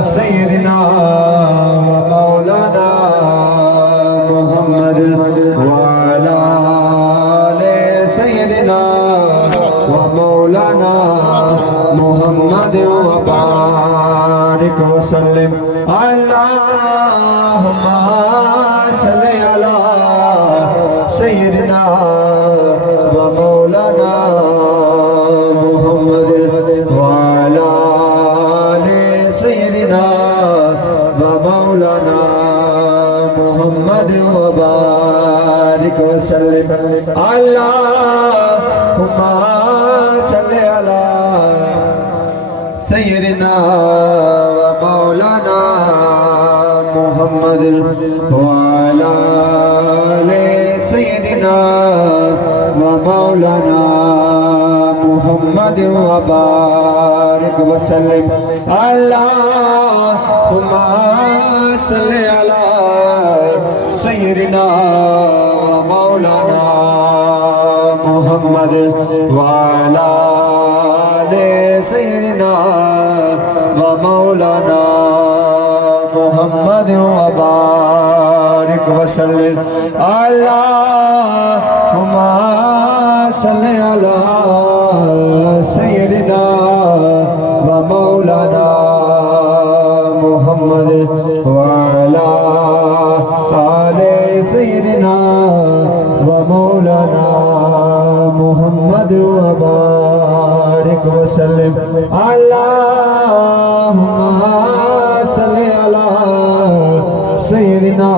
سيدنا ومولانا محمد وعلى آل سيدنا ومولانا محمد وبارك وسلم اللهم صل على سيدنا ومولانا محمد وعلى آل سيدنا ومولانا محمد وبارك وسلم اللهم صل على سيدنا ومولانا محمد وعلى آل سيدنا ومولانا محمد وبارك وسلم اللهم صل على سيدنا ومولانا محمد وعلى آل سيدنا ومولانا محمد وبارك وسلم اللهم صل على سيدنا ومولانا محمد وعلى آل سيدنا ومولانا محمد وبارك وسلم اللهم صل على سيدنا